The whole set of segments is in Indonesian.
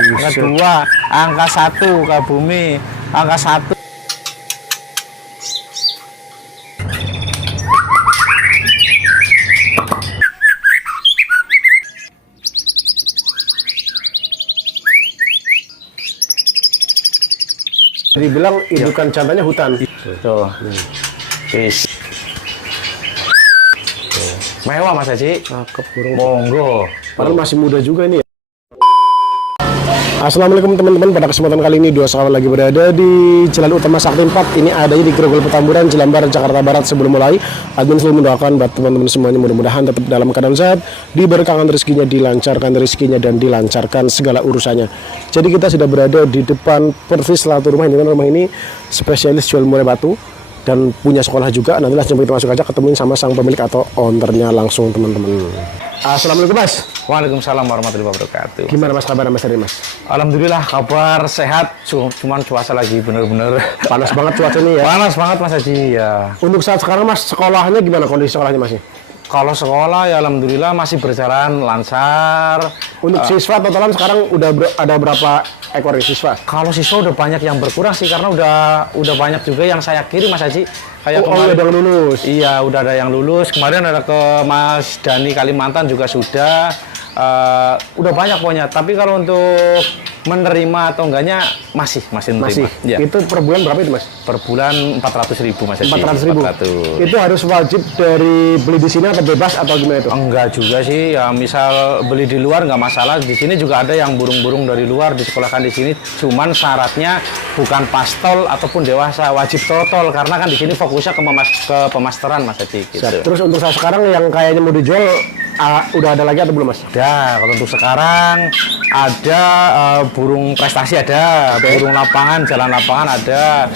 angka 2, angka 1 ke bumi, angka 1. Dibilang indukan jantannya hutan. Tuh. Wis. Mewah Mas Haji. Cakep burung. Monggo. Padahal masih muda juga ini ya. Assalamualaikum teman-teman, pada kesempatan kali ini dua sekawan lagi berada di Jalan Utama Sakti 4. Ini adanya di Grogol Petamburan, Jelambar, Jakarta Barat. Sebelum mulai, admin selalu mendoakan buat teman-teman semuanya mudah-mudahan tetap dalam keadaan sehat, diberkahan rezekinya, dilancarkan rezekinya, dan dilancarkan segala urusannya. Jadi kita sudah berada di depan persis satu rumah. Ini rumah ini spesialis jual murai batu dan punya sekolah juga. Nanti langsung kita masuk aja ketemuin sama sang pemilik atau ownernya langsung teman-teman. Assalamualaikum Mas. Waalaikumsalam warahmatullahi wabarakatuh. Gimana Mas kabar Mas hari Mas? Alhamdulillah kabar sehat, cuman cuaca lagi bener-bener Panas banget cuaca ini ya. panas banget Mas Haji ya. Untuk saat sekarang Mas, sekolahnya gimana kondisi sekolahnya Mas? Kalau sekolah ya alhamdulillah masih berjalan lancar. Untuk siswa totalan sekarang ada berapa ekor siswa? Kalau siswa udah banyak yang berkurang sih karena udah banyak juga yang saya kirim Mas Haji. Kayak Oh, ada yang lulus. Iya, udah ada yang lulus. Kemarin ada ke Mas Dani Kalimantan juga sudah. Udah banyak pokoknya. Tapi kalau untuk menerima atau enggaknya masih menerima. Ya. Itu per bulan berapa itu Mas? Per bulan 400.000 Mas Haji. 400.000. 400. Itu harus wajib dari beli di sini atau bebas atau gimana itu? Enggak juga sih. Ya, misal beli di luar nggak masalah. Di sini juga ada yang burung-burung dari luar disekolahkan di sini. Cuman syaratnya bukan pastol ataupun dewasa, wajib total karena kan di sini fokusnya ke pemasteran Mas Haji gitu. Terus untuk saat sekarang yang kayaknya mau dijual udah ada lagi atau belum Mas? Ada. Kalau untuk sekarang ada burung prestasi ada, burung lapangan, jalan lapangan ada,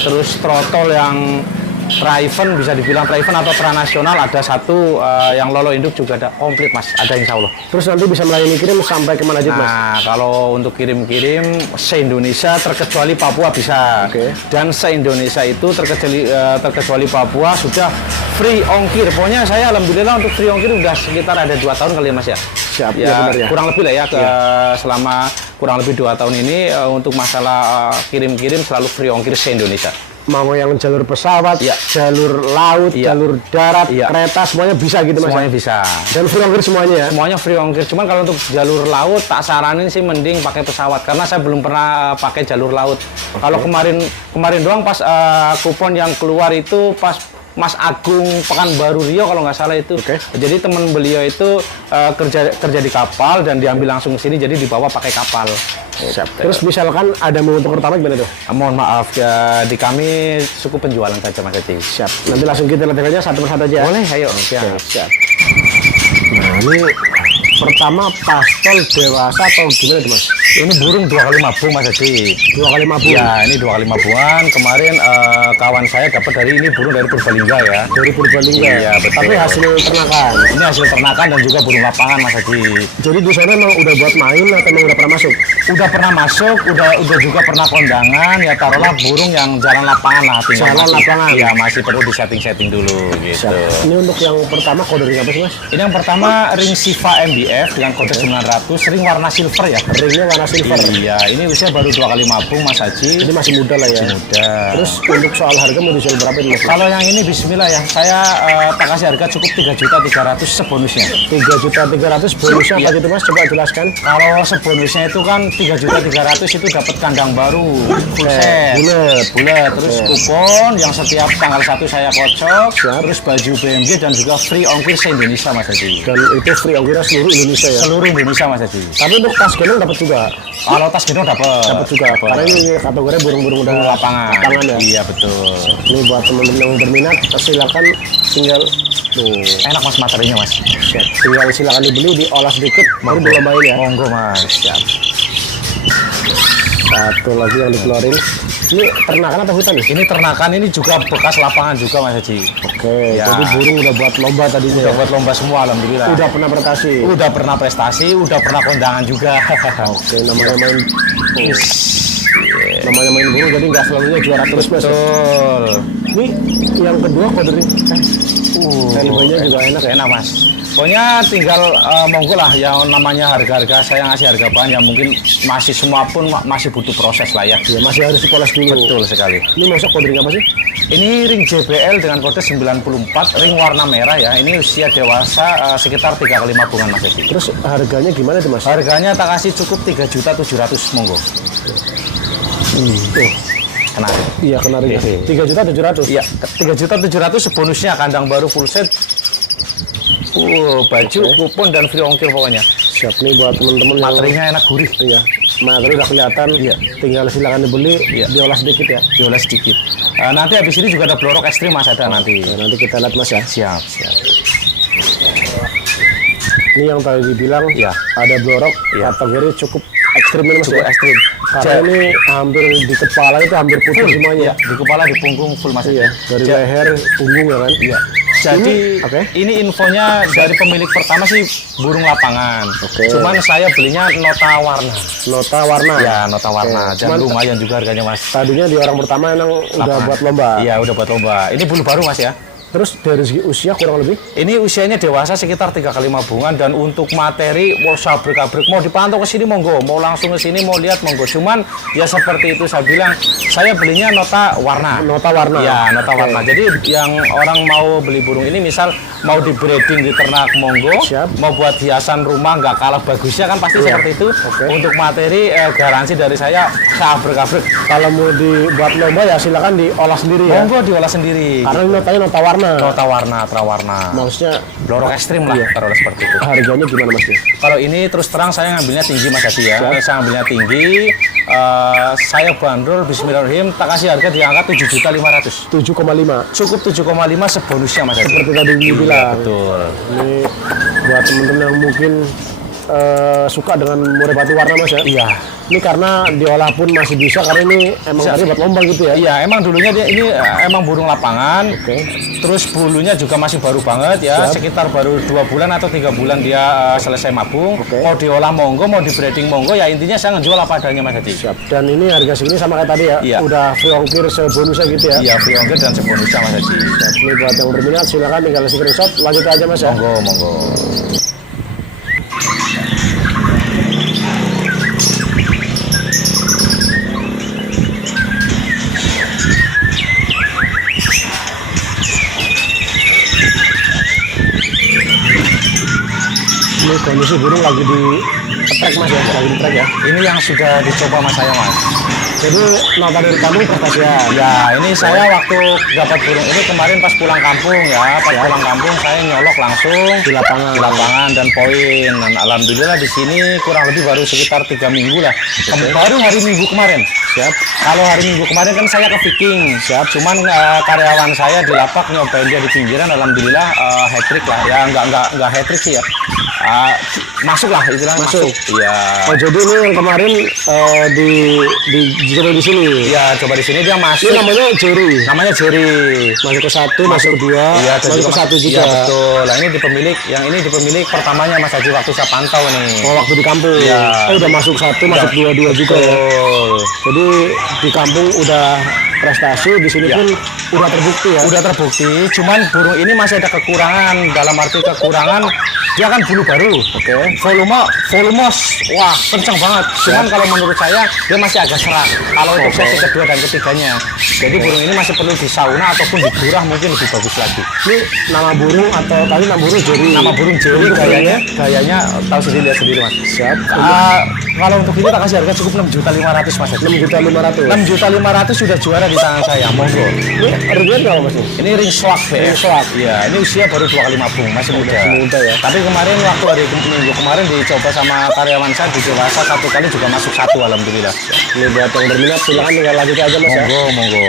terus trotol yang Raven, bisa dibilang Raven atau transnasional ada satu, yang lolo induk juga ada komplit Mas, ada insya Allah. Terus nanti bisa melayani kirim sampai kemana aja Mas? Nah, kalau untuk kirim-kirim se-Indonesia terkecuali Papua bisa. Dan se-Indonesia itu terkecuali Papua sudah free ongkir. Pokoknya saya alhamdulillah untuk free ongkir udah sekitar ada 2 tahun kali ya Mas ya. Siap, ya, benar ya. Kurang lebih lah ya, selama kurang lebih 2 tahun ini untuk masalah kirim-kirim selalu free ongkir se-Indonesia. Mau yang jalur pesawat, ya, jalur laut, jalur darat, kereta, semuanya bisa gitu Mas? Semuanya bisa. Dan free ongkir semuanya ya? Semuanya free ongkir. Cuman kalau untuk jalur laut, tak saranin sih mending pakai pesawat. Karena saya belum pernah pakai jalur laut. Kalau kemarin doang pas kupon yang keluar itu pas Mas Agung Pekanbaru Riau kalau nggak salah itu. Jadi teman beliau itu kerja di kapal dan diambil langsung ke sini, jadi dibawa pakai kapal. Siap. Terus misalkan ada mau untuk pertama gimana tuh? Mohon maaf ya, di kami suku penjualan saja Mas Haji. Siap. Nanti langsung kita lihat aja satu persatu aja. Boleh, ayo. Siap. Nah ini pertama pastol dewasa atau gimana tuh Mas? Ini burung 2 kali mabung Mas Haji. 2 kali mabung? Ya, ini 2 kali mabungan. Kemarin kawan saya dapat dari ini burung dari Purbalingga ya. Dari Purbalingga? Iya, betul. Tapi hasil ternakan? Ini hasil ternakan dan juga burung lapangan Mas Haji. Jadi di sana emang udah buat main atau emang udah pernah masuk? Udah pernah masuk, udah juga pernah kondangan. Ya taruhlah burung yang jalan lapangan lah. Jalan lapangan? Ya, masih perlu di-setting dulu gitu. Siap. Ini untuk yang pertama kode ring apa sih Mas? Ini yang pertama ring Siva MBF dengan kode 900, ring warna silver ya. Ringnya warna silver? Iya, ini usia baru 2 kali mabung Mas Haji. Jadi masih muda lah ya? Masih muda. Terus untuk soal harga mau dijual berapa ini Mas? Kalau yang ini bismillah ya, saya tak kasih harga cukup 3.300.000 sebonusnya. 3.300.000 bonusnya apa gitu Mas? Coba jelaskan. Kalau sebonusnya itu kan 3.300.000 itu dapat kandang baru, full set, bulat. Terus kupon yang setiap tanggal 1 saya kocok, terus baju BMG dan juga free ongkir se-Indonesia Mas Haji. Dan itu free ongkirnya seluruh Indonesia ya? Seluruh Indonesia Mas Haji. Tapi untuk tas gendong dapat juga? Kalau tas gendong dapat juga. Karena ini kategori burung-burung udah lapangan ya? Iya betul. Ini buat teman-teman yang berminat silakan tinggal tuh. Enak Mas materinya Mas. Siap. Tinggal silakan dibeli, diolah sedikit baru dilombain ya. Monggo Mas. Siap. Satu lagi yang dikeluarin. Ini ternakan atau hutan nih? Ini ternakan, ini juga bekas lapangan juga Mas Haji. Ya. Jadi burung udah buat lomba tadinya. Udah buat lomba semua alhamdulillah. Udah pernah prestasi. Udah pernah prestasi, udah pernah kondangan juga. Namanya main. Namanya main burung jadi nggak selalunya juara terus mas. Betul. Ini yang kedua kode ring. Harganya juga enak ya. Enak mas. Pokoknya tinggal monggo lah yang namanya harga-harga, saya ngasih harga bahan yang mungkin masih semua pun masih butuh proses lah ya. Ya masih harus dipoles dulu. Betul sekali. Ini masuk kode ring apa sih? Ini ring JBL dengan kode 94, ring warna merah ya. Ini usia dewasa sekitar 3 kali mabungan mas Edi. Terus harganya gimana tuh mas? Harganya tak kasih cukup 3.700.000 monggo. Tuh. Kenapa? Iya kena ring. 3.700.000. Iya, 3.700.000 bonusnya kandang baru full set. Baju, kupon dan free ongkir pokoknya. Siap nih buat temen-temen yang Materinya enak gurih. iya. Materi udah kelihatan. Iya. Tinggal silakan dibeli, diolah sedikit ya. Diolah sedikit. Nanti habis ini juga ada blorok ekstrim mas ada nanti. Nah, nanti kita lihat mas ya. Siap, siap. Ini yang tadi dibilang Iya. ada blorok Iya. kategori cukup ekstrim ini mas Cukup ya. ekstrim. Karena ini hampir di kepala itu hampir putih semuanya. Iya, di kepala, di punggung full mas. Iya. Dari leher, punggung ya kan. Iya. Jadi ini infonya dari pemilik pertama sih burung lapangan. Cuman saya belinya nota warna. Nota warna. Ya, nota warna. Dan lumayan juga harganya mas. Tadinya di orang pertama emang udah buat lomba. Iya, udah buat lomba. Ini bulu baru mas ya. Terus dari segi usia kurang lebih? Ini usianya dewasa sekitar 3 kali mabungan dan untuk materi mau sabrik-abrik mau dipantau ke sini monggo, mau langsung ke sini mau lihat monggo. Cuman ya seperti itu saya bilang, saya belinya nota warna. Nota warna. Ya, nota warna. Jadi yang orang mau beli burung ini misal mau di breeding di ternak monggo, mau buat hiasan rumah nggak kalah bagusnya kan pasti seperti itu. Untuk materi garansi dari saya sabrik-abrik. Kalau mau dibuat lomba ya silakan diolah sendiri ya. Monggo diolah sendiri. Karena ini notanya nota warna. Nota warna, trawarna. Maksudnya blorok ekstrim lah, taruh seperti itu. Harganya gimana mas? Kalau ini terus terang saya ngambilnya tinggi mas Adi ya. Saya ngambilnya tinggi. Saya bandrol Bismillahirrahmanirrahim tak kasih harga di angka 7.500.000. 7,5. Cukup 7,5 sebonusnya mas Adi. Seperti tadi dibilang. Betul. Ini buat teman-teman yang mungkin suka dengan murai batu warna mas ya. Iya. Ini karena diolah pun masih bisa karena ini emang tadi buat lomba gitu ya. Iya, emang dulunya dia ini emang burung lapangan. Terus bulunya juga masih baru banget ya, sekitar baru 2 bulan atau 3 bulan dia selesai mabung. Mau diolah monggo, mau di breeding monggo, ya intinya saya ngejual apa adanya mas Adi. Siap. Dan ini harga segini sama kayak tadi ya. Iya. Udah free ongkir sebonusnya gitu ya. Iya, free ongkir dan sebonusnya mas Adi. Siap. Ini buat yang berminat silakan tinggal screenshot, lanjut aja mas ya. Monggo, monggo. Ini kondisi burung lagi di track mas ya, lagi di track ya. Ini yang sudah dicoba mas saya mas. Jadi nota dari kamu kepastian. Ya ini saya waktu dapat burung ini kemarin pas pulang kampung ya, pulang kampung saya nyolok langsung Di lapangan. dan poin. Dan alhamdulillah di sini kurang lebih baru sekitar 3 minggu lah. Baru hari Minggu kemarin. Siap. Kalau hari Minggu kemarin kan saya ke Viking. Siap. Cuman karyawan saya di lapak nyobain dia di pinggiran, alhamdulillah hat trick lah. Ya nggak hat trick sih ya. Masuk lah istilahnya masuk. Iya. Oh jadi ini yang kemarin dicoba di sini. Iya, coba di sini dia masuk. Ini namanya Jerry. Namanya Jerry. Masuk ke 1, masuk ke 2, Iya, masuk ke 1 juga. Iya, betul. Nah, ini di pemilik, yang ini di pemilik pertamanya Mas Haji waktu saya pantau nih. Oh, waktu di kampung. Iya. Udah masuk 1, masuk 2 juga ya. Betul. Jadi di kampung udah prestasi, di sini pun udah terbukti ya. Udah terbukti, cuman burung ini masih ada kekurangan. Dalam arti kekurangan, dia kan bulu baru. Volume, wah kencang banget. Cuman kalau menurut saya dia masih agak serak. Kalau untuk sesi kedua dan ketiganya, jadi burung ini masih perlu di sauna ataupun di burah mungkin lebih bagus lagi. Ini nama burung atau tadi nama burung Jerry? Nama burung Jerry, gayanya tahu sendiri, lihat sendiri mas. Siap. Kalau untuk ini tak kasih harga cukup 6.500.000 mas. 6.500.000. 6.500.000 sudah juara di tangan saya, monggo. Ini ringnya berapa mas? Ini ring swag, ring swag. Iya, ini usia baru 2 kali mabung, masih muda. Muda ya. Tapi kemarin waktu hari Minggu kemarin dicoba sama karyawan saya di dewasa 1 kali juga masuk 1, alhamdulillah. Ini buat yang berminat silakan tinggal lanjut aja mas ya. Monggo.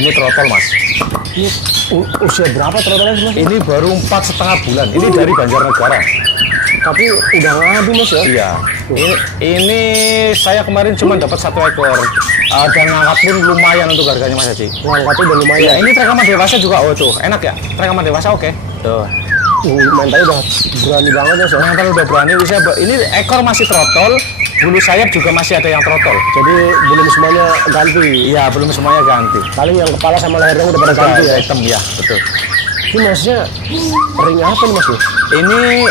Ini trotol mas. Ini usia berapa trotolnya mas? Ini baru 4,5 bulan. Ini dari Banjarnegara. Tapi udah ngadu mas ya? Iya. Ini saya kemarin cuma dapat 1 ekor. Dan ngangkat pun lumayan untuk harganya mas Haji. Ngangkat udah lumayan. Ya, ini trek sama dewasa juga, oh tuh enak ya. Trek sama dewasa oke. Tuh. Mentalnya udah berani banget ya, Mas. Mental udah berani. Ini ekor masih trotol, bulu sayap juga masih ada yang trotol. Jadi belum semuanya ganti. Iya, belum semuanya ganti. Paling yang kepala sama lehernya udah pada ganti ya. Hitam ya, betul. Ini maksudnya ring apa nih, Mas?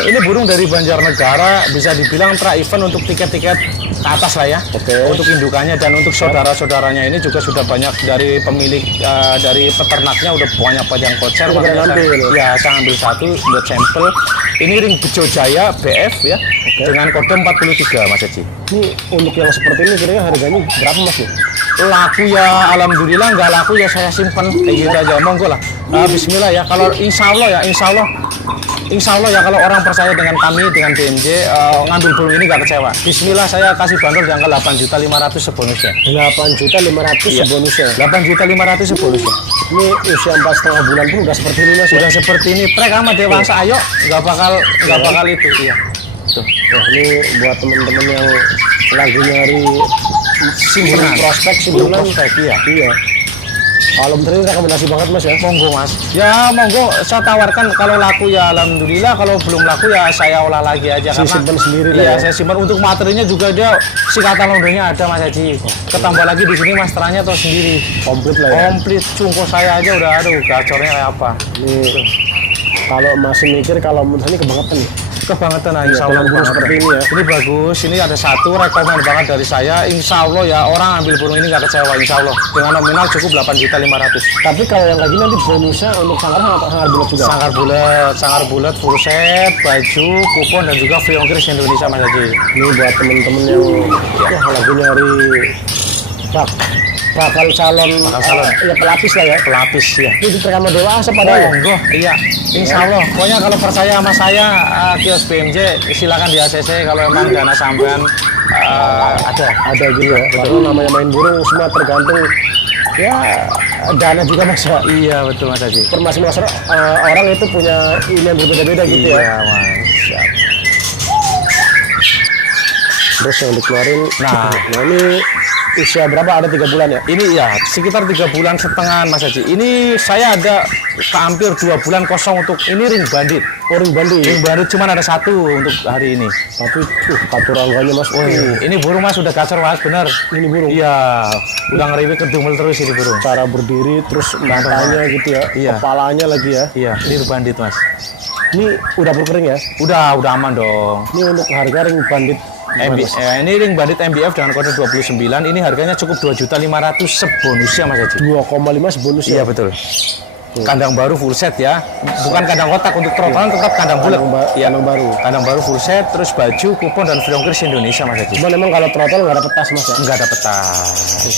Ini burung dari Banjarnegara, bisa dibilang pra-event untuk tiket-tiket ke atas lah ya. Oke. Untuk indukannya dan untuk saudara-saudaranya ini juga sudah banyak dari pemilik dari peternaknya udah banyak yang kocer. Udah Makanya ngambil, ya saya ambil satu buat sampel. Ini ring Bejo Jaya BF ya, dengan kode 43 Mas Haji. Ini untuk yang seperti ini kira-kira harganya berapa, Mas? Laku ya, alhamdulillah. Nggak laku ya saya simpan kayak gitu aja. Monggo lah. Bismillah ya. Kalau insya Allah ya, kalau orang percaya dengan kami, dengan BMJ, ngambil burung ini nggak kecewa. Bismillah, saya kasih bandrol di angka 8.500.000 sebonusnya. 8.500.000 Iya. sebonusnya. 8.500.000 sebonusnya. Ini usia 4,5 bulan pun udah seperti ini, Mas. Sudah seperti ini, trek sama dewasa, ayo, nggak bakal itu. Iya. Tuh. Wah, ini buat teman-teman yang lagi nyari Simpenan. prospek simpenan. Prospek, iya. Iya. Kalau bener ini rekomendasi banget, Mas ya. Monggo Mas. Ya monggo, saya tawarkan kalau laku ya alhamdulillah, kalau belum laku ya saya olah lagi aja karena simpen sendiri iya, lah ya. saya simpan. Untuk materinya juga dia sikatan londonya ada Mas Haji. Ketambah lagi di sini masterannya tuh sendiri. Komplit lah ya. Komplit cungko saya aja udah aduh gacornya kayak apa. Ini kalau masih mikir kalau menurut ini kebangetan nih. Kebangetan nah, Iya, insya Allah dengan burung kebangetan. seperti ini ya. Ini bagus, ini ada satu rekomen banget dari saya. Insya Allah ya orang ambil burung ini nggak kecewa insya Allah. Dengan nominal cukup 8.500.000. Tapi kalau yang lagi nanti bonusnya untuk sanggar sangar bulat juga. Sangar bulat, full set, baju, kupon dan juga free ongkir Indonesia Mas Haji. Ini buat temen-temen yang wah, lagi nyari bakal calon ya pelapis lah ya. Pelapis ya. Ini diterima dewasa pada ya. Monggo, iya. Insya Allah. Pokoknya kalau percaya sama saya, kios BMJ, silakan di ACC. Kalau emang dana sampean Ada gitu ya. Karena namanya main burung semua tergantung ya dana juga, Mas. Iya betul Mas Haji. Masing-masing orang itu punya ini yang berbeda-beda gitu ya. Iya Mas. Siap. Terus yang dikeluarin, Nah. ini usia berapa? Ada 3 bulan ya? Ini ya sekitar 3 bulan setengah Mas Haji. Ini saya ada hampir 2 bulan kosong untuk ini ring bandit. Ring bandit. Ring bandit cuma ada satu untuk hari ini. Tapi katurangganya, Mas. Ini burung Mas udah gacor Mas, bener. Ini burung. Iya, udah ngeriwik kedumel terus ini burung. Cara berdiri terus matanya gitu ya. Iya. Kepalanya lagi ya. Iya, ini bandit Mas. Ini udah berkering ya? Udah aman dong. Ini untuk harga ring bandit. Ini ring bandit MBF dengan kode 29. Ini harganya cukup 2.500.000 sebonusnya Mas Haji. 2,5 sebonus ya. Iya betul. Kandang baru full set ya, bukan kandang kotak untuk trotolan, tetap kandang bulat. Kandang baru. Kandang baru full set, terus baju, kupon dan free ongkir Indonesia Mas Haji. Cuman memang kalau throttle nggak dapet tas, Mas ya. Enggak dapet tas.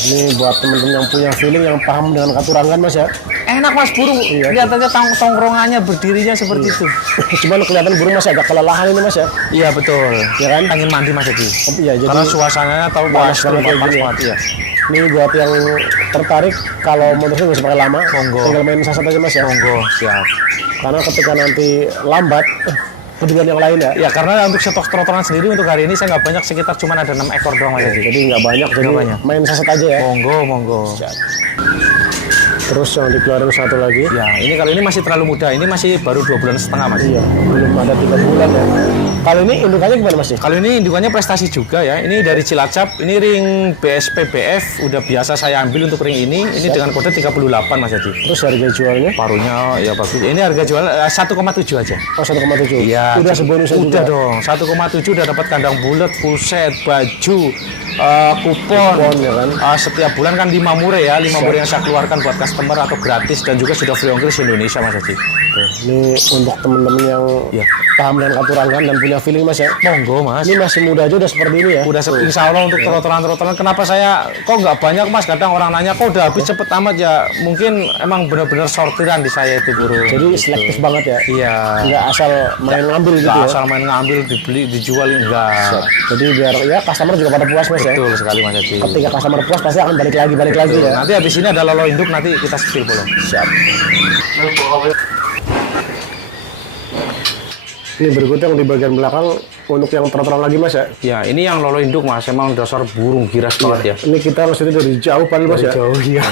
Ini buat temen-temen yang punya feeling, yang paham dengan katurangan, Mas ya. Enak Mas burung, Iya. lihat aja tongkrongannya berdirinya seperti itu. Cuman kelihatan burung masih agak kelelahan ini, Mas ya. Iya betul. Ya kan? Pengen mandi Mas Haji. Iya, jadi Karena suasananya tahu panas panas banget kayak panas gini ya. banget ya. ini buat yang tertarik kalau motornya nggak usah pakai lama, Monggo. tinggal main sasat aja, Mas ya. Monggo, siap. Karena ketika nanti lambat, dengan yang lain ya. Ya karena untuk stok trotolan sendiri untuk hari ini saya nggak banyak, sekitar cuma ada 6 ekor doang Mas Haji. Jadi nggak banyak, jadi Nggak banyak. main sasat aja ya. Monggo. Terus yang dikeluarin satu lagi. Ya, ini kalau ini masih terlalu muda. Ini masih baru 2 bulan setengah, Mas. Iya, belum ada 3 bulan ya. Kalau ini indukannya gimana, Mas? Kalau ini indukannya prestasi juga ya. Ini dari Cilacap. Ini ring BSP BF. Udah biasa saya ambil untuk ring ini. Ini dengan kode 38, Mas Haji. Terus harga jualnya? Paruhnya ya bagus. Ini harga jual 1,7 aja. Oh, 1,7. Iya. Udah sebonusnya juga. Udah dong. 1,7 udah dapat kandang bulat, full set, baju, kupon ya kan. Setiap bulan kan 5 mure ya. 5 mure yang saya keluarkan buat customer atau gratis, dan juga sudah free ongkir Indonesia, Mas Haji. Ini untuk temen-temen yang Ya. paham dengan aturangan dan punya feeling, Mas ya. Monggo, Mas. Ini masih muda aja udah seperti ini ya. Udah insya Allah untuk trotolan-trotolan. Kenapa saya kok nggak banyak, Mas? Kadang orang nanya kok udah habis cepet amat ya. Mungkin emang benar-benar sortiran di saya itu burung. Jadi selektif banget ya. Iya. Nggak asal main ngambil gitu Nggak ya. asal main ngambil, dibeli, dijual, enggak. Jadi biar ya customer juga pada puas, Mas ya. Betul sekali, Mas Haji. Ketika customer puas pasti akan balik lagi ya. Nanti habis ini ada lolo induk, nanti kita spill bolong. Siap. Ini berikutnya yang di bagian belakang untuk yang trotolan lagi, Mas ya. Ya, ini yang lolo induk, Mas. Emang dasar burung giras banget ya. Ini kita maksudnya dari jauh paling, Mas ya. Jauh ya.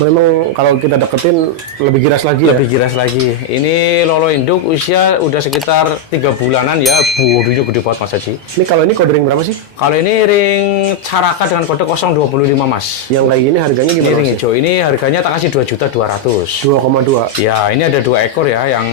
Memang kalau kita deketin lebih giras lagi ya. Lebih giras lagi. Ini lolo induk usia udah sekitar 3 bulanan ya. Bodinya gede banget Mas Haji. Ini kalau ini kode ring berapa sih? Kalau ini ring Caraka dengan kode 025 Mas. Yang kayak gini harganya Ini gimana? ring Mas? hijau. Ini harganya tak kasih 2.200.000. 2,2. Ya, ini ada 2 ekor ya, yang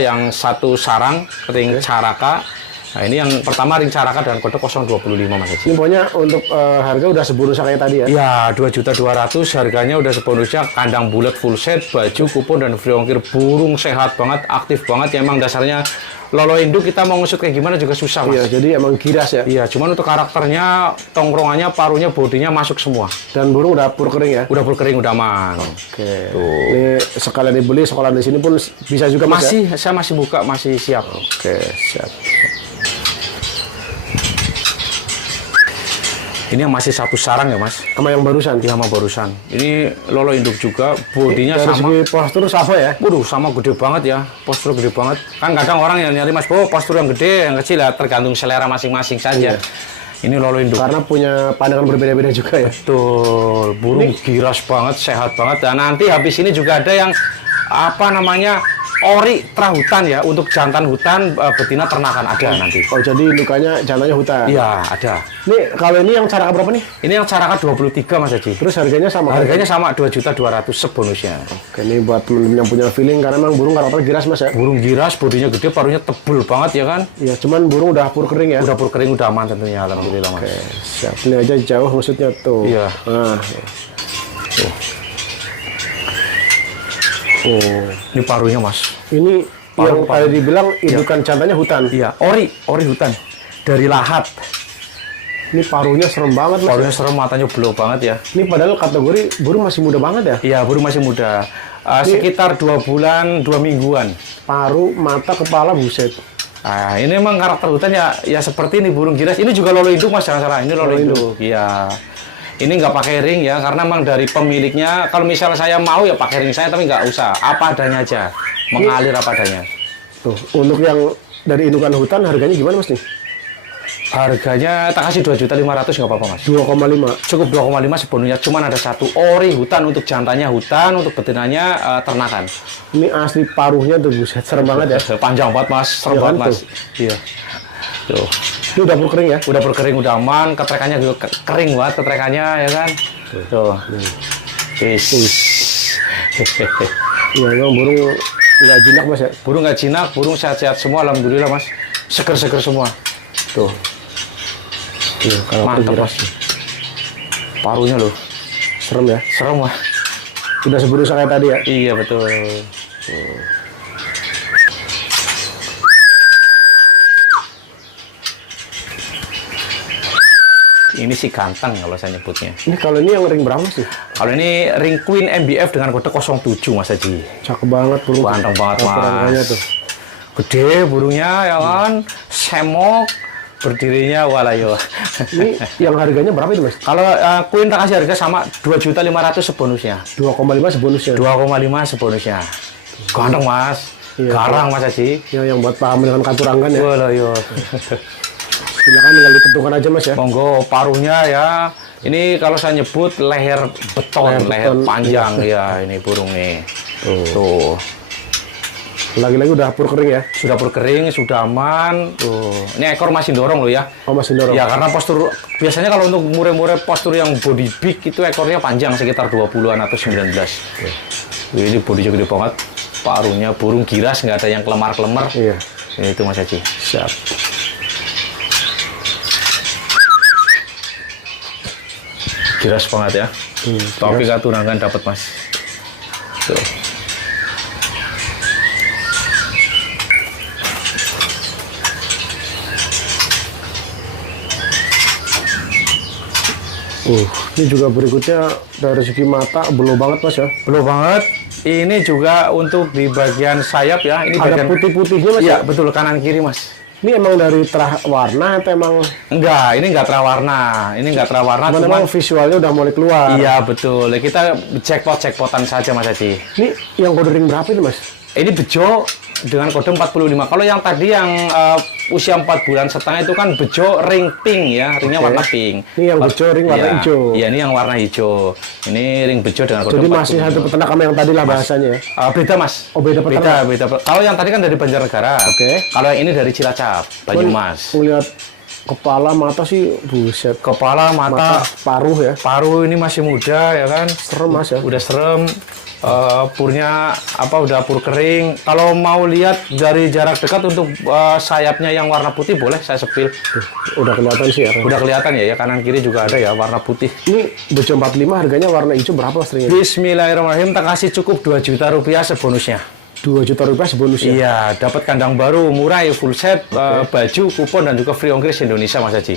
yang satu sarang ring Caraka. Nah, ini yang pertama ring Caraka dengan kode 025 Mas Haji. Ini pokoknya untuk harga udah sebonus kayak tadi ya. Ya, 2.200.000 harganya udah sebonusnya, kandang bulat full set, baju, kupon dan free ongkir, burung sehat banget, aktif banget. Ya, emang dasarnya lolo induk kita mau ngusut kayak gimana juga susah Mas. Iya, jadi emang giras ya. Iya, cuman untuk karakternya, tongkrongannya, paruhnya, bodinya masuk semua. Dan burung udah pur kering ya. Udah kering, udah aman. Oke. Ini sekalian dibeli, sekolah di sini pun bisa juga Mas ya? Saya masih buka, masih siap. Oke, siap. Ini yang masih satu sarang ya Mas. Sama yang barusan? Iya, sama barusan. Ini lolo induk juga, bodinya Dari sama. segi postur sama ya? Waduh, sama gede banget ya. Postur gede banget. Kan kadang orang yang nyari Mas, postur yang gede, yang kecil ya, tergantung selera masing-masing saja. Ini lolo induk. Karena punya pandangan berbeda-beda juga ya. Betul, burung giras banget, sehat banget. Dan nanti habis ini juga ada yang ori trahutan ya, untuk jantan hutan, betina ternakan ada nanti. Oh, jadi indukanya jantannya hutan. Iya, ada. Nih, kalau ini yang Caraka berapa nih? Ini yang Caraka 23 Mas Haji. Terus harganya sama? Harganya sama 2.200.000 sebonusnya. Oke, ini buat temen-temen yang punya feeling, karena memang burung karakter giras Mas ya? Burung giras, bodinya gede, paruhnya tebel banget ya kan. Iya, cuman burung udah pur kering ya? Udah pur kering, udah aman tentunya, alhamdulillah Mas. Oke, siap. Ini aja jauh maksudnya tuh. Iya. Nah. Oh, Ini parunya Mas. ini yang Paru. tadi dibilang indukan jantannya hutan. Iya, ori hutan. Dari lahat. Ini parunya serem banget Mas. Parunya serem, matanya blue banget ya. Ini padahal kategori burung masih muda banget ya? Iya, burung masih muda. Sekitar 2 bulan, 2 mingguan. Paru, mata, kepala, buset. Nah, ini memang karakter hutan ya seperti ini burung giras. Ini juga lolo induk Mas, jangan salah. Ini lolo induk. Iya. Ini nggak pakai ring ya, karena memang dari pemiliknya. Kalau misalnya saya mau ya pakai ring saya, tapi nggak usah. Apa adanya aja, mengalir apa adanya. Tuh, untuk yang dari indukan hutan harganya gimana Mas nih? Harganya tak kasih 2.500.000 nggak apa-apa Mas. 2,5. Cukup 2,5 sepenuhnya. Cuman ada satu ori hutan, untuk jantannya hutan, untuk betinanya ternakan. Ini asli paruhnya tuh buset, serem banget ya. Panjang banget Mas, serem Iya kan, banget Mas. Iya. Tuh. Ini udah pur kering ya? Udah berkering, udah aman, ketrekannya juga kering banget ketrekannya ya kan. Tuh. Wis. Iya, memang burung nggak jinak Mas ya? Burung nggak jinak, burung sehat-sehat semua, alhamdulillah Mas. Seger-seger semua. Tuh. Iya, kalau Mantap Mas. Parunya loh, serem ya. serem Mas. Udah sebelum kayak tadi ya. Iya betul. Tuh. Ini si ganteng kalau saya nyebutnya. Ini kalau ini yang ring berapa sih? Kalau ini ring Queen MBF dengan kode 07 Mas Haji. Cakep banget burung. Ganteng banget Rangkanya Mas. tuh. Gede burungnya ya kan, semok, berdirinya walayo. Ini yang harganya berapa itu Mas? Kalau Queen tak kasih harga sama 2.500.000 sebonusnya. 2,5 sebonusnya. 2,5 sebonusnya. Ganteng Mas. Iya, Garang Mas Haji. Ya, yang buat paham dengan katuranggan ya. Walayo. Silakan tinggal ditentukan aja Mas ya. Monggo paruhnya ya. Ini kalau saya nyebut leher beton, leher beton, panjang ya ini burung nih. Tuh. Lagi-lagi udah pur kering ya. Sudah berkering, sudah aman. Tuh. Ini ekor masih dorong loh ya. Oh, masih dorong. Ya karena postur biasanya kalau untuk mure-mure postur yang body big itu ekornya panjang sekitar 20-an atau 19. Ini bodinya gede banget. Paruhnya burung giras, nggak ada yang kelemar-kelemar. Iya. Itu Mas Haji. Siap. Giras banget ya. Tapi katurangkan dapat Mas. Tuh. Ini juga berikutnya dari segi mata belum banget Mas ya. Belum banget. Ini juga untuk di bagian sayap ya. Ini Ada bagian putih-putihnya Mas Iya, ya. betul kanan kiri Mas. Ini emang dari terah warna atau emang Enggak, ini enggak terawarna. Ini enggak terawarna, cuman cuman emang visualnya udah mulai keluar. iya betul. Kita jackpotan saja Mas Haji. Ini yang kode ring berapa ini Mas? Ini bejo dengan kode 45. Kalau yang tadi yang usia 4 bulan setengah itu kan bejo ring pink ya, ringnya warna pink. Ini yang bejo ring warna hijau. Iya, ini yang warna hijau. Ini ring bejo dengan kode Jadi 45. masih satu peternak sama yang tadi lah bahasanya ya. Beda Mas. Oh, beda peternak. Beda. Kalau yang tadi kan dari Banjarnegara. Oke. Kalau yang ini dari Cilacap, Banyumas. Lihat kepala mata sih buset. Kepala, mata, paruh ya. paruh ini masih muda ya kan. Serem Mas ya. Udah serem. Purnya udah pur kering. Kalau mau lihat dari jarak dekat untuk sayapnya yang warna putih boleh saya sepil. Udah kelihatan sih ya. Udah kelihatan ya, kanan kiri juga ada ya warna putih. Ini bejo 45 harganya warna hijau berapa Mas ringnya? Bismillahirrahmanirrahim, tak kasih cukup 2 juta rupiah sebonusnya. 2 juta rupiah sebonus ya? Iya, dapat kandang baru, murah, full set, baju, kupon, dan juga free ongkir Indonesia Mas Haji.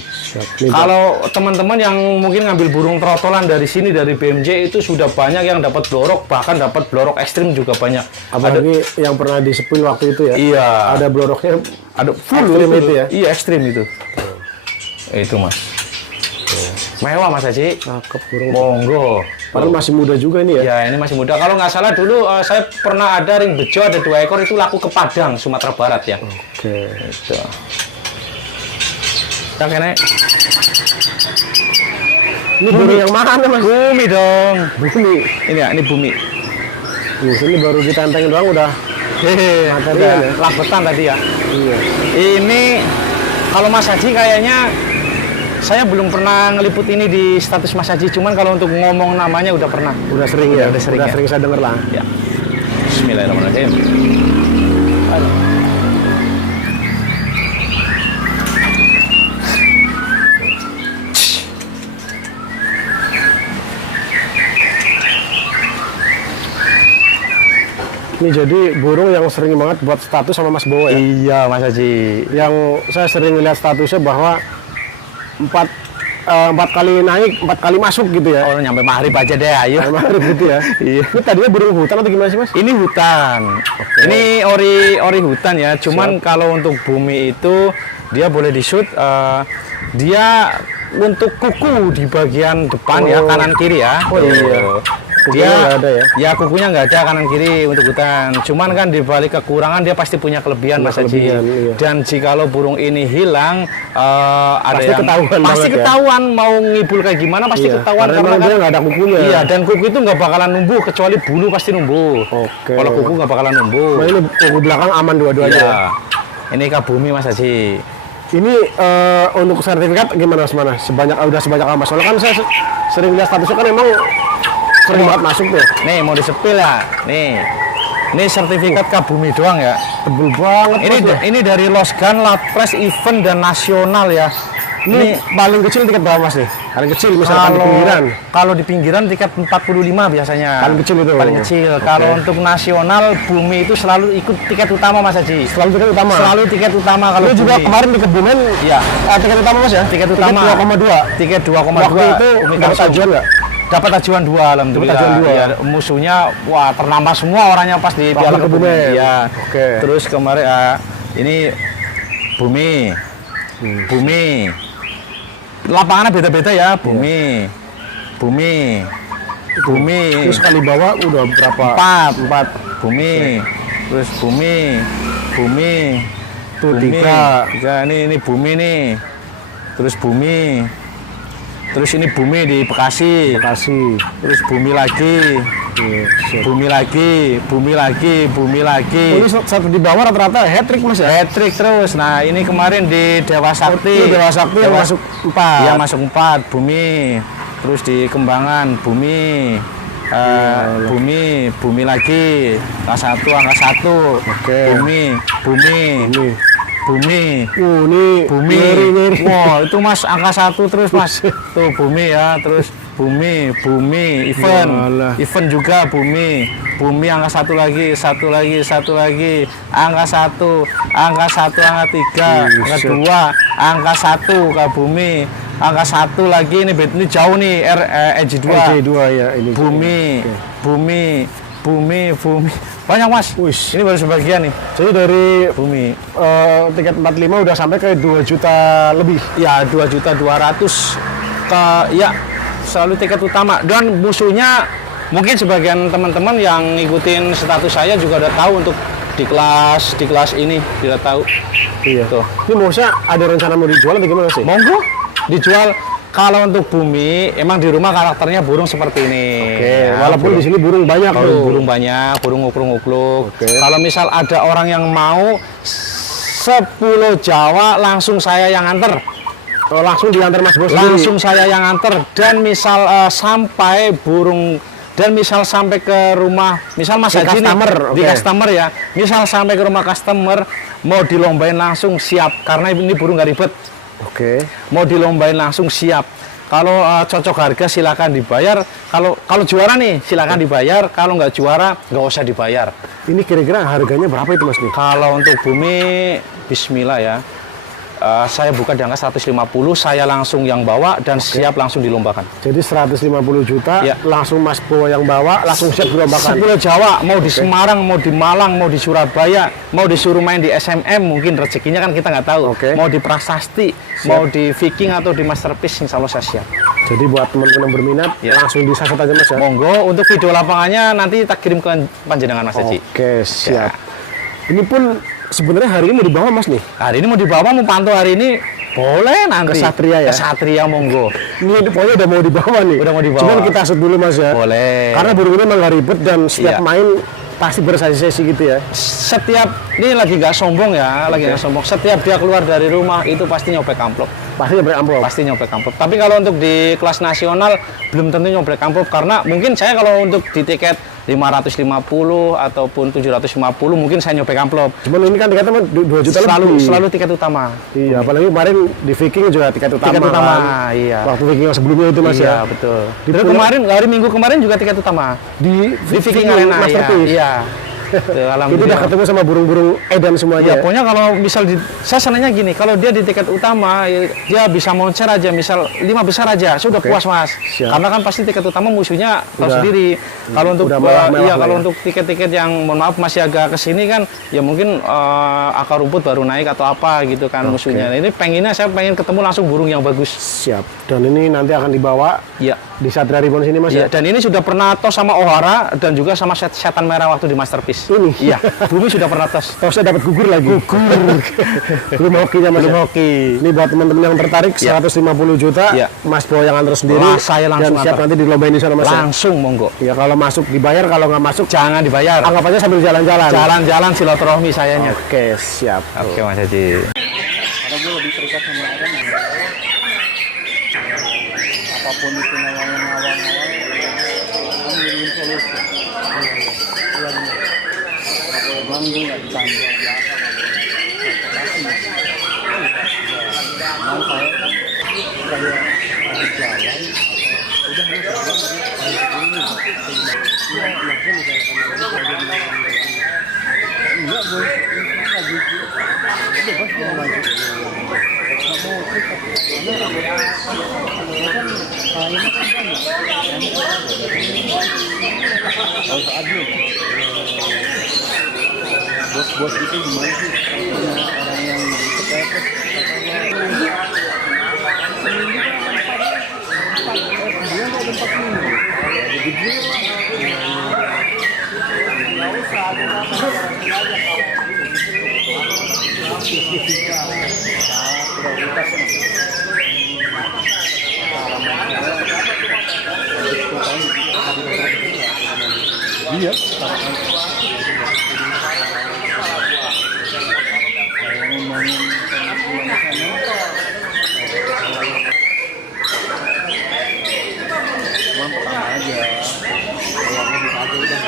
Kalau teman-teman yang mungkin ngambil burung trotolan dari sini, dari BMJ itu sudah banyak yang dapat blorok, bahkan dapat blorok ekstrim juga banyak. Apalagi yang pernah disepil waktu itu ya? Iya. Ada bloroknya, Ada full ekstrim itu ya? Iya, ekstrim itu. Itu Mas. Mewah Mas Haji. Cakep burung. Monggo. Padahal masih muda juga ini ya? Ya, ini masih muda. Kalau nggak salah dulu saya pernah ada ring bejo, ada 2 ekor itu laku ke Padang, Sumatera Barat ya. Oke. Itu. Yang kene. Ini burung yang mana Mas? Bumi dong. Bumi. Ini ya, ini bumi. Ini baru ditenteng doang udah Hehe, material ya? labetan tadi ya. Iya. Ini kalau Mas Haji kayaknya saya belum pernah ngeliput ini di status Mas Haji, cuman kalau untuk ngomong namanya udah pernah. Udah sering ya? Udah sering, Udah ya? sering saya denger lah. Ya. Bismillahirrahmanirrahim. Ini jadi burung yang sering banget buat status sama Mas Bowo ya? Iya Mas Haji. Yang saya sering lihat statusnya bahwa 4 kali naik, 4 kali masuk gitu ya? Oh, nyampe maghrib aja deh, ayo. Emang gitu ya? Iya. Ini tadinya burung hutan atau gimana sih Mas? Ini hutan. Ini ori hutan ya. Cuman kalau untuk bumi itu dia boleh di-shoot. Dia untuk kuku di bagian depan ya, kanan kiri ya. Oh iya. Kukunya Dia nggak ada ya? Ya kukunya nggak ada kanan kiri untuk hutan. Cuman kan di balik kekurangan dia pasti punya kelebihan Mas Haji. Kelebihan, iya. Dan jikalau burung ini hilang, ada Pasti yang ketahuan pasti banget ya? ketahuan mau ngibul kayak gimana pasti Iya, ketahuan karena emang dia nggak ada kukunya. Iya, dan kuku itu nggak bakalan numbuh kecuali bulu pasti numbuh. Oke. Kalau kuku nggak bakalan numbuh. Nah ini kuku belakang aman dua-duanya Iya. ya? Ini kabumi Mas Haji. Ini untuk sertifikat gimana Mas Mana? Udah sebanyak apa? Soalnya kan saya sering lihat statusnya kan emang sering banget masuk tuh. Nih mau disepil ya. Ini sertifikat kabumi doang ya. Tebel banget. Ini dari Losgan, Lapres, event dan nasional ya. Ini paling kecil tiket berapa Mas nih? Paling kecil misalkan di pinggiran. Kalau di pinggiran tiket 45 biasanya. Paling kecil itu. Paling kecil. Oke. Kalau untuk nasional bumi itu selalu ikut tiket utama Mas Haji. Selalu tiket utama. Selalu tiket utama kalau Ini juga bumi. kemarin di Kebumen. Iya. Tiket utama Mas ya? Tiket utama. Tiket 2,2. Tiket 2,2. Waktu itu Umi dapat Kalsum. tajuan nggak? Dapat tajuan 2 alhamdulillah. Dapat tajuan 2. Iya, musuhnya wah ternambah semua orangnya pas di Piala Kebumen. Kebumen. Iya. Oke. Terus kemarin ini bumi. Bumi. Lapangannya beda-beda ya, bumi. Bumi. Bumi. Terus sekali bawa udah berapa? 4 bumi. Terus bumi. Bumi. Tuh, Bumi. 3. Ya, ini bumi nih. Terus bumi. Terus ini bumi di Bekasi. Kasih. Terus bumi lagi. Bumi lagi, bumi lagi, bumi lagi. Ini satu di bawah rata-rata hat trick Mas ya? Hat-trick terus. Nah, ini kemarin di Dewa Sakti. Dewa Sakti yang masuk 4. Iya, masuk 4 bumi. Terus di Kembangan bumi. Bumi lagi. Angka 1, angka 1. Oke. Bumi. Ini. Bumi. Ini Bumi. ngeri. Wow, itu Mas angka 1 terus Mas. Tuh bumi ya, terus bumi, event. Walah. Event juga bumi. Bumi angka 1 lagi, satu lagi. Angka 1, angka 3, angka 2, angka 1 ke bumi. Angka 1 lagi ini jauh nih EJ2. EJ2 ya ini. Bumi. Banyak Mas. Wis. Ini baru sebagian nih. Jadi dari Bumi. tiket 45 udah sampai ke 2 juta lebih. Ya 2.200.000 ke ya selalu tiket utama dan musuhnya Mungkin sebagian teman-teman yang ngikutin status saya juga udah tahu untuk di kelas ini tidak tahu. Iya. Tuh. Ini maksudnya ada rencana mau dijual atau gimana sih? Monggo dijual. Kalau untuk bumi, emang di rumah karakternya burung seperti ini. Oke, Ya, walaupun di sini burung banyak tuh. burung banyak, burung ngukluk-ngukluk. Oke. Kalau misal ada orang yang mau 10 Jawa, langsung saya yang anter. Oh, langsung diantar Mas Bos Langsung saya yang anter. Dan misal sampai burung dan misal sampai ke rumah, misal Mas Di Haji nih, customer, di oke. customer ya. Misal sampai ke rumah customer, mau dilombain langsung siap karena ini burung nggak ribet. Oke. Mau dilombain langsung siap. Kalau cocok harga silakan dibayar. Kalau juara nih silakan dibayar. Kalau nggak juara nggak usah dibayar. Ini kira-kira harganya berapa itu Mas nih? Kalau untuk bumi, Bismillah ya. Saya buka di angka 150, saya langsung yang bawa dan siap langsung dilombakan. Jadi 150 juta, Ya. langsung Mas Bo yang bawa, langsung siap dilombakan. 10 Jawa, mau di Semarang, mau di Malang, mau di Surabaya, mau disuruh main di SMM, mungkin rezekinya kan kita nggak tahu. Oke. Mau di Prasasti, mau di Viking atau di Masterpiece, insya Allah saya siap. Jadi buat teman-teman yang berminat, Ya. langsung disasat aja Mas ya. Monggo, untuk video lapangannya nanti tak kirim ke panjenengan Mas Haji. Oke, siap. Ya. Ini pun sebenarnya hari ini mau dibawa Mas nih. Hari ini mau dibawa, mau pantau hari ini, boleh nanti. Kesatria ya? Kesatria, monggo. Ini pokoknya udah mau dibawa nih. Udah mau dibawa. Cuman kita shoot dulu Mas ya. Boleh. Karena burung ini emang gak ribet dan setiap Iya. main pasti bersesi-sesi gitu ya. Setiap, ini lagi nggak sombong ya, lagi nggak sombong. Setiap dia keluar dari rumah, itu pasti nyopek amplop. Pasti nyampe amplop. Pasti nyopek amplop. Tapi kalau untuk di kelas nasional, belum tentu nyopek amplop. Karena mungkin saya kalau untuk di tiket 550 ataupun 750 mungkin saya nyopek amplop. Cuman ini kan tiketnya mah 2 juta lebih. Selalu tiket utama. Iya, apalagi kemarin di Viking juga tiket utama. Tiket utama, kan. iya. Waktu Viking yang sebelumnya itu Mas Iya, ya. betul. Di Terus pulau- kemarin, hari Minggu kemarin juga tiket utama. Di Di Viking Arena, iya. Masterpiece. Iya. Tuh, Itu udah alhamdulillah. ketemu sama burung-burung edan semuanya. Ya, pokoknya kalau misal saya senangnya gini, kalau dia di tiket utama, ya, dia bisa moncer aja, misal 5 besar aja, sudah Oke. puas Mas. Siap. Karena kan pasti tiket utama musuhnya tahu Udah- sendiri. Kalau untuk udah mewah-mewah iya, lah kalau ya. untuk tiket-tiket yang mohon maaf masih agak kesini kan, ya mungkin akar rumput baru naik atau apa gitu kan musuhnya. Nah, ini saya pengen ketemu langsung burung yang bagus. Siap. Dan ini nanti akan dibawa Iya. di Satria Ribbon sini Mas Iya, ya. dan ini sudah pernah tos sama Ohara dan juga sama setan merah waktu di Masterpiece. Ini? Iya, Bumi sudah pernah tos. Tosnya dapat gugur lagi. Gugur. Belum hokinya Mas. Belum ya? hoki. Ini buat teman-teman yang tertarik Iya. 150 juta. Iya. Mas Bo yang antar sendiri. Wah, saya langsung dan siap antar. nanti dilombain di sana Mas. ya? Langsung monggo. Ya kalau masuk dibayar, kalau nggak masuk Jangan dibayar. anggap aja sambil jalan-jalan. Jalan-jalan silaturahmi sayanya. Oke, siap. Oke Mas Haji. Karena gue lebih terikat sama Adam ya. Apapun itu ngawang-ngawang kamu jadiin solusi. Iya benar. Emang gue nggak ditanggung emang saya kayak habis jalan udah lu jalan enggak gue lagi udah bos mau lanjut nggak mau terikat karena ini kan banyak harus adil bos-bos itu gimana sih orang yang kepepet iya cuman pertama aja kalau bisa aja udah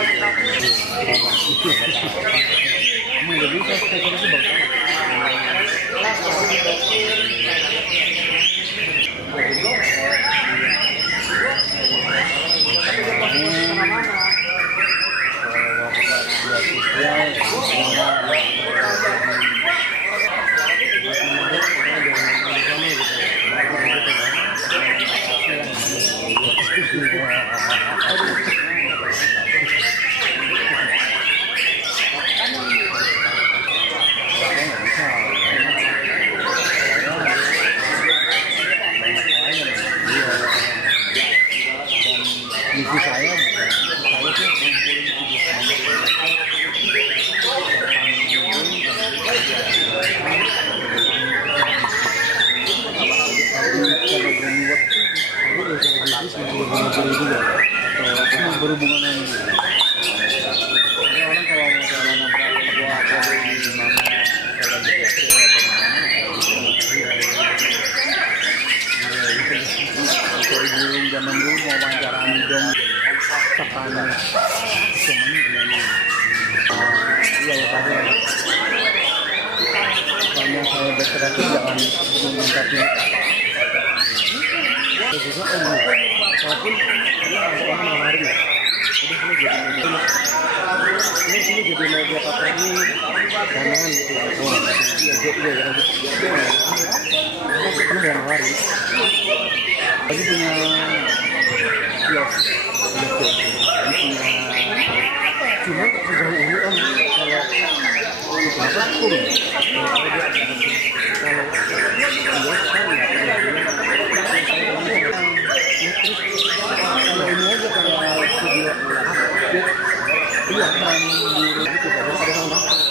emang udah bisa sekarang itu bang misi saya Iya ya Pak. Soalnya saya berkreasi jangan mengungkapin apa. Juga walaupun dia ada orang nawarin ya. Ini jadi media pakai ini danangan gitu. Iya. Aku pernah yang nawarin. Lagi punya cuma sejauh ini om kalau bapak turun kalau ini aja kalau video update iya kan di itu ada orang ngobrol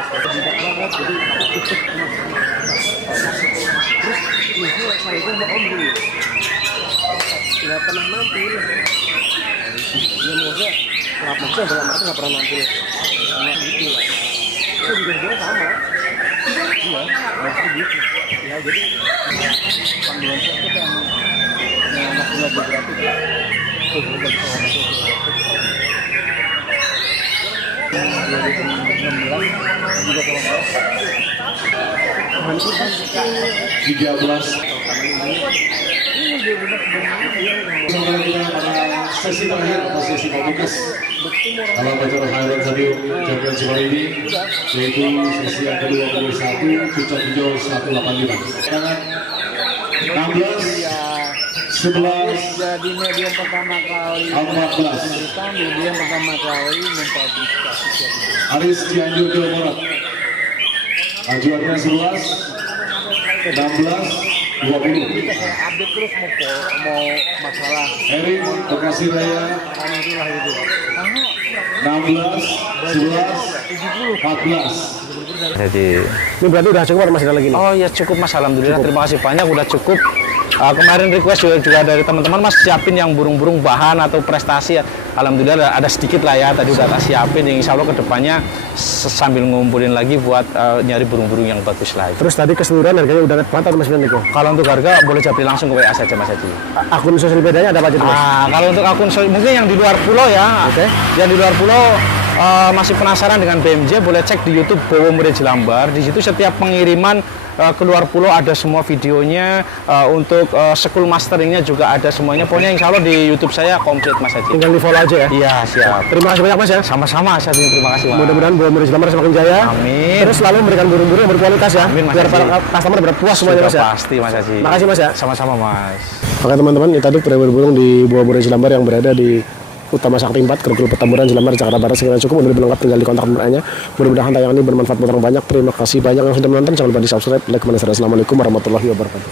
spontan nggak pernah nampil ya maksudnya nggak pernah nampil sama gitu lah itu juga sama iya maksudnya gitu ya jadi panduan saya itu kan maksudnya geografi itu juga sesi terakhir atau sesi pamungkas dalam acara Highland Stadium Championship ini, yaitu sesi yang ke-21 puncak hijau 185. Sekarang 16, 11, jadi media pertama kali 14. kita media pertama kali mempublikasi Aris Cianjur Jawa Barat. Ajuannya 11, 16, 20. kita saya update terus mau masalah Erin Bekasi Raya itulah itu 16, 11, 14. Jadi Ini berarti udah cukup atau masih ada lagi nih? oh ya cukup Mas, alhamdulillah terima kasih banyak udah cukup. Kemarin request juga dari teman-teman Mas siapin yang burung-burung bahan atau prestasi ya. Alhamdulillah ada sedikit lah ya tadi udah tak siapin yang insya Allah kedepannya sambil ngumpulin lagi buat nyari burung-burung yang bagus lagi. Terus tadi keseluruhan harganya udah net banget atau masih net Niko? Kalau untuk harga boleh japri langsung ke WA saja Mas Haji. Akun sosial medianya ada apa aja tuh, Mas? Kalau untuk akun mungkin yang di luar pulau ya. Oke. Yang di luar pulau masih penasaran dengan BMJ boleh cek di YouTube Bowo Murid Jelambar. Di situ setiap pengiriman keluar pulau ada semua videonya, untuk school masteringnya juga ada semuanya. Pokoknya insya Allah di YouTube saya komplit Mas Haji. Tinggal di follow aja ya. Iya siap. Terima kasih banyak Mas ya. Sama-sama Mas Haji, terima kasih Mas. Mudah-mudahan Bowo Murid Jelambar semakin jaya. Amin. Terus selalu memberikan burung-burung yang berkualitas ya. Amin, Mas Biar para Haji. customer benar puas semuanya Mas ya. Pasti Mas Haji. Makasih Mas ya. Sama-sama Mas. Oke teman-teman, ini tadi burung-burung di Bowo Murid Jelambar yang berada di Utama Sakti 4, Kerukul Petamburan, Jelambar, Jakarta Barat. Sekiranya cukup, untuk lebih lengkap tinggal di kontak nomornya. Mudah-mudahan tayangan ini bermanfaat buat orang banyak. Terima kasih banyak yang sudah menonton. Jangan lupa di subscribe, like, komen, dan share. Assalamualaikum warahmatullahi wabarakatuh.